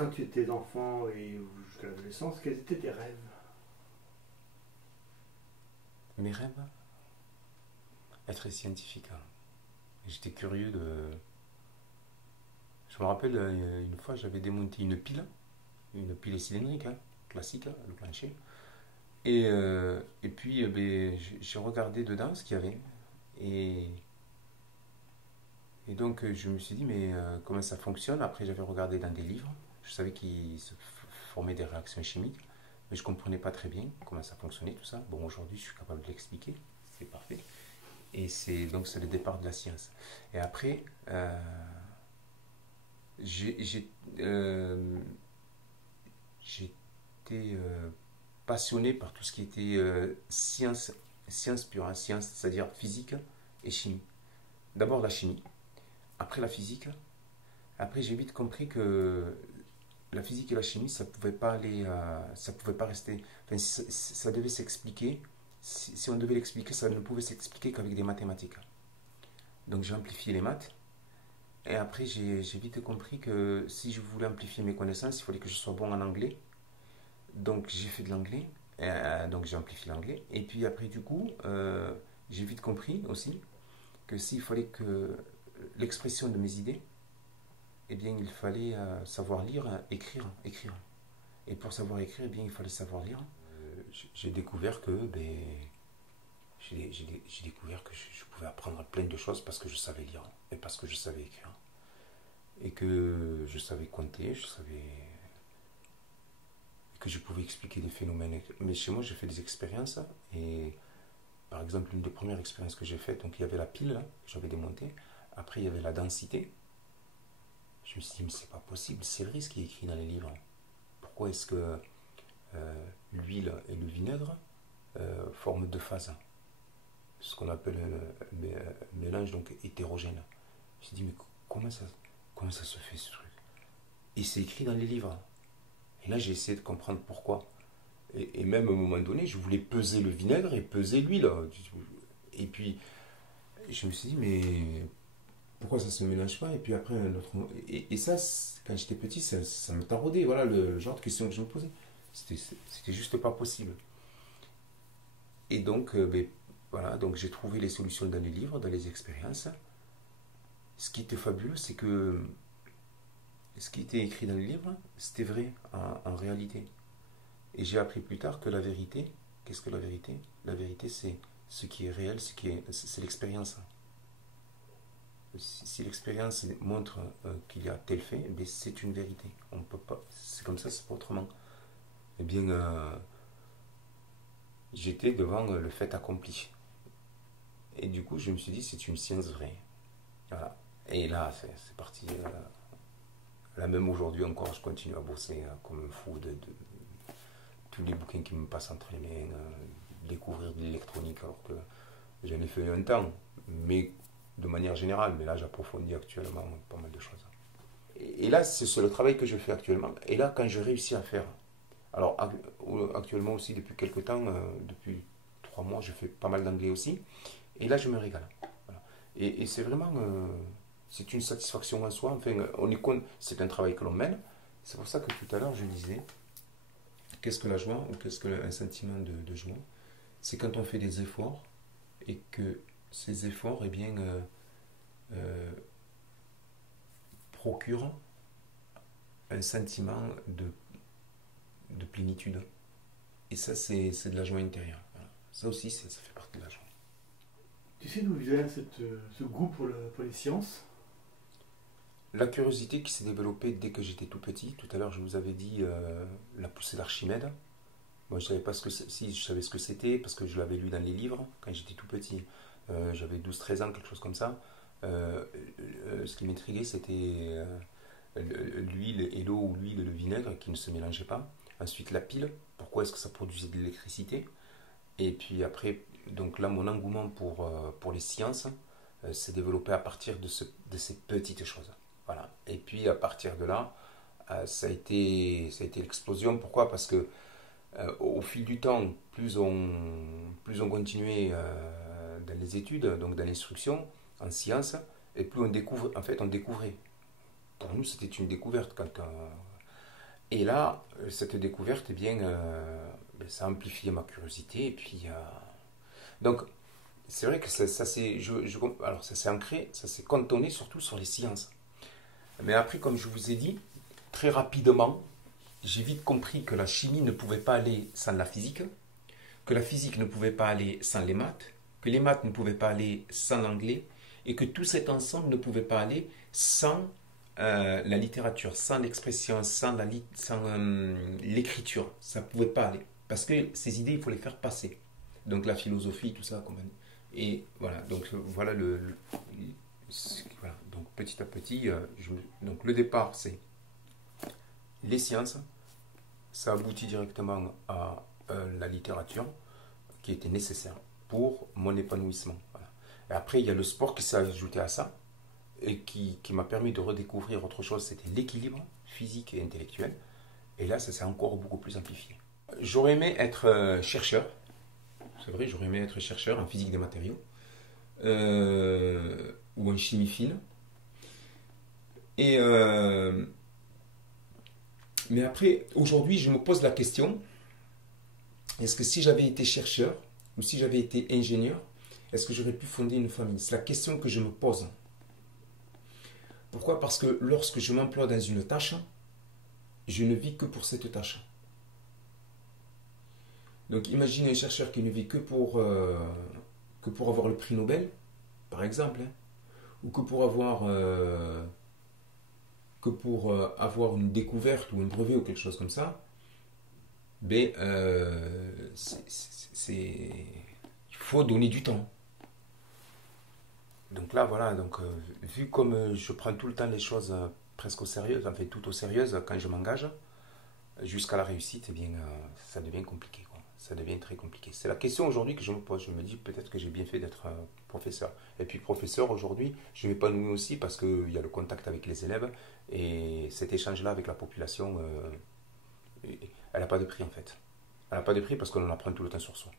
Quand tu étais enfant et jusqu'à l'adolescence, quels étaient tes rêves? Mes rêves, être scientifique, hein. J'étais curieux de. Je me rappelle, une fois, j'avais démonté une pile cylindrique, hein, classique, hein, le plancher. Et puis, ben, j'ai regardé dedans ce qu'il y avait. Et, et donc, je me suis dit, mais comment ça fonctionne? Après, j'avais regardé dans des livres. Je savais qu'il se formait des réactions chimiques, mais je ne comprenais pas très bien comment ça fonctionnait, tout ça. Bon, aujourd'hui, je suis capable de l'expliquer. C'est parfait. Et c'est le départ de la science. Et après, j'ai euh, j'étais passionné par tout ce qui était science pure, hein, science, c'est-à-dire physique et chimie. D'abord la chimie, après la physique. Après, j'ai vite compris que la physique et la chimie, ça pouvait pas aller, ça pouvait pas rester. Enfin, ça devait s'expliquer. Si on devait l'expliquer, ça ne pouvait s'expliquer qu'avec des mathématiques. Donc j'ai amplifié les maths. Et après, j'ai vite compris que si je voulais amplifier mes connaissances, il fallait que je sois bon en anglais. Donc j'ai fait de l'anglais. Donc j'ai amplifié l'anglais. Et puis après, du coup, j'ai vite compris aussi que s'il fallait que l'expression de mes idées, eh bien, il fallait savoir lire, écrire, écrire. Et pour savoir écrire, eh bien, il fallait savoir lire. J'ai découvert que j'ai découvert que je pouvais apprendre plein de choses parce que je savais lire et parce que je savais écrire. Et que je savais compter, que je pouvais expliquer des phénomènes. Mais chez moi, j'ai fait des expériences et par exemple, une des premières expériences que j'ai faites, donc il y avait la pile là, que j'avais démontée. Après, il y avait la densité. Je me suis dit, mais c'est pas possible, c'est le risque qui est écrit dans les livres. Pourquoi est-ce que l'huile et le vinaigre forment deux phases? Ce qu'on appelle un mélange donc hétérogène. Je me suis dit, mais comment ça se fait ce truc? Et c'est écrit dans les livres. Et là, j'ai essayé de comprendre pourquoi. Et même à un moment donné, je voulais peser le vinaigre et peser l'huile. Et puis, je me suis dit, mais pourquoi ça se mélange pas? Et puis après, un autre. Et ça, quand j'étais petit, ça me taraudait. Voilà le genre de questions que je me posais. C'était juste pas possible. Et donc, ben, voilà, donc j'ai trouvé les solutions dans les livres, dans les expériences. Ce qui était fabuleux, c'est que ce qui était écrit dans les livres, c'était vrai en réalité. Et j'ai appris plus tard que la vérité, qu'est-ce que la vérité? La vérité, c'est ce qui est réel, c'est l'expérience. Si l'expérience montre qu'il y a tel fait, eh c'est une vérité. On peut pas, c'est comme ça, c'est pas autrement. Eh bien, j'étais devant le fait accompli. Et du coup, je me suis dit, c'est une science vraie. Voilà. Et là, c'est parti. Là, même aujourd'hui encore, je continue à bosser comme un fou de tous les bouquins qui me passent entre les mains, découvrir de l'électronique, alors que j'en ai fait un temps, mais de manière générale. Mais là, j'approfondis actuellement pas mal de choses. Et là, c'est le travail que je fais actuellement. Et là, quand je réussis à faire. Alors, actuellement aussi, depuis quelques temps, depuis 3 mois, je fais pas mal d'anglais aussi. Et là, je me régale. Voilà. Et c'est vraiment. C'est une satisfaction en soi. Enfin, c'est un travail que l'on mène. C'est pour ça que tout à l'heure, je disais qu'est-ce que la joie ou qu'est-ce qu'un sentiment de joie? C'est quand on fait des efforts et que ces efforts, eh bien, euh, procurent un sentiment de plénitude. Et ça, c'est de la joie intérieure. Voilà. Ça aussi, ça fait partie de la joie. Tu sais d'où vient ce goût pour les sciences? La curiosité qui s'est développée dès que j'étais tout petit. Tout à l'heure, je vous avais dit la poussée d'Archimède. Moi, je savais pas ce que si je savais ce que c'était parce que je l'avais lu dans les livres quand j'étais tout petit. J'avais 12 13 ans, quelque chose comme ça. Ce qui m'intriguait, c'était l'huile et l'eau ou l'huile et le vinaigre qui ne se mélangeaient pas. Ensuite, la pile. Pourquoi est-ce que ça produisait de l'électricité? Et puis après, donc là, mon engouement pour les sciences s'est développé à partir de ces petites choses. Voilà. Et puis à partir de là, ça a été l'explosion. Pourquoi? Parce que au fil du temps, plus on continuait dans les études, donc dans l'instruction, en sciences, et plus on découvre, en fait, on découvrait. Pour nous, c'était une découverte. Et là, cette découverte, eh bien, ça a amplifié ma curiosité. Et puis, donc, c'est vrai que ça s'est alors, ça s'est ancré, ça s'est cantonné surtout sur les sciences. Mais après, comme je vous ai dit, très rapidement, j'ai vite compris que la chimie ne pouvait pas aller sans la physique, que la physique ne pouvait pas aller sans les maths, que les maths ne pouvaient pas aller sans l'anglais, et que tout cet ensemble ne pouvait pas aller sans la littérature, sans l'expression, sans l'écriture. Ça ne pouvait pas aller. Parce que ces idées, il faut les faire passer. Donc la philosophie, tout ça, compagnie. Et voilà, donc voilà voilà. Donc petit à petit, donc le départ, c'est les sciences. Ça aboutit directement à la littérature qui était nécessaire pour mon épanouissement. Voilà. Et après, il y a le sport qui s'est ajouté à ça et qui m'a permis de redécouvrir autre chose, c'était l'équilibre physique et intellectuel. Et là, ça s'est encore beaucoup plus amplifié. J'aurais aimé être chercheur, c'est vrai, j'aurais aimé être chercheur en physique des matériaux ou en chimie fine. Et, mais après, aujourd'hui, je me pose la question, est-ce que si j'avais été chercheur ou si j'avais été ingénieur, est-ce que j'aurais pu fonder une famille? C'est la question que je me pose. Pourquoi? Parce que lorsque je m'emploie dans une tâche, je ne vis que pour cette tâche. Donc imaginez un chercheur qui ne vit que pour avoir le prix Nobel, par exemple, hein, ou que pour avoir une découverte ou un brevet ou quelque chose comme ça, ben, il faut donner du temps. Donc là, voilà, donc, vu comme je prends tout le temps les choses presque au sérieux, enfin tout au sérieux quand je m'engage, jusqu'à la réussite, eh bien, ça devient compliqué, quoi. Ça devient très compliqué. C'est la question aujourd'hui que je me pose. Je me dis peut-être que j'ai bien fait d'être professeur. Et puis professeur aujourd'hui, je m'épanouis aussi parce qu'il y a le contact avec les élèves et cet échange-là avec la population, elle n'a pas de prix en fait. Elle n'a pas de prix parce qu'on en apprend tout le temps sur soi.